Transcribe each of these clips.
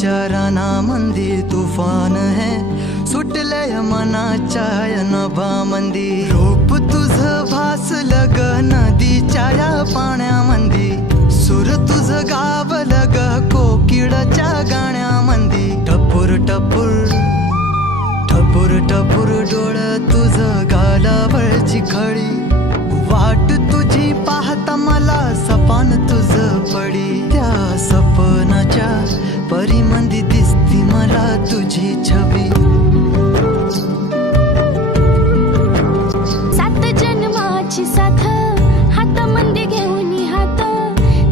विचाराना मंदी तुफान है सुटले मनाच्या नभामंदी रूप तुझ भासलं ग नदीच्या या पाण्यामंदी सूर तुझ गावलं ग कोकिळाच्या गाण्यामंदी टपूर टपूर टपूर टपूर डोळं तुझ गालावरची खळी वाट तुझी पाहता मला सपान तुझ पडी त्या सपनाच्या परिमंदी दिसती मला तुझी छबी सात जन्माची साथ हातामध्ये घेऊन हात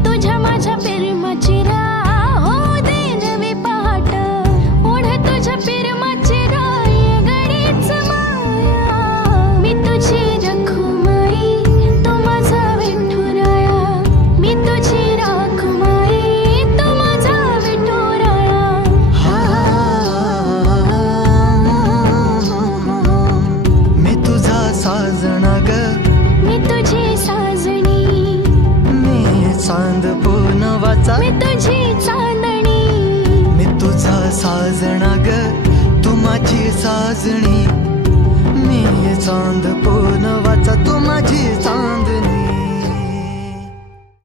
तुझ्या माझ्या प्रेमाची राह हो दे नवी पहाट ओढ तुझ्या प्रेमाची राह ये गडीच माया मी तुझी रखुमाई तू माझा विठुराया मी तुझी रखुमाई तू माझा विठुराया मी तुझा साजना ग मी तुझी साजणी मी चांद पुनवाचा मी तुझी चांदणी मी तुझा साजना ग तू माझी साजणी मी चांद पुनवाचा तू माझी चांदणी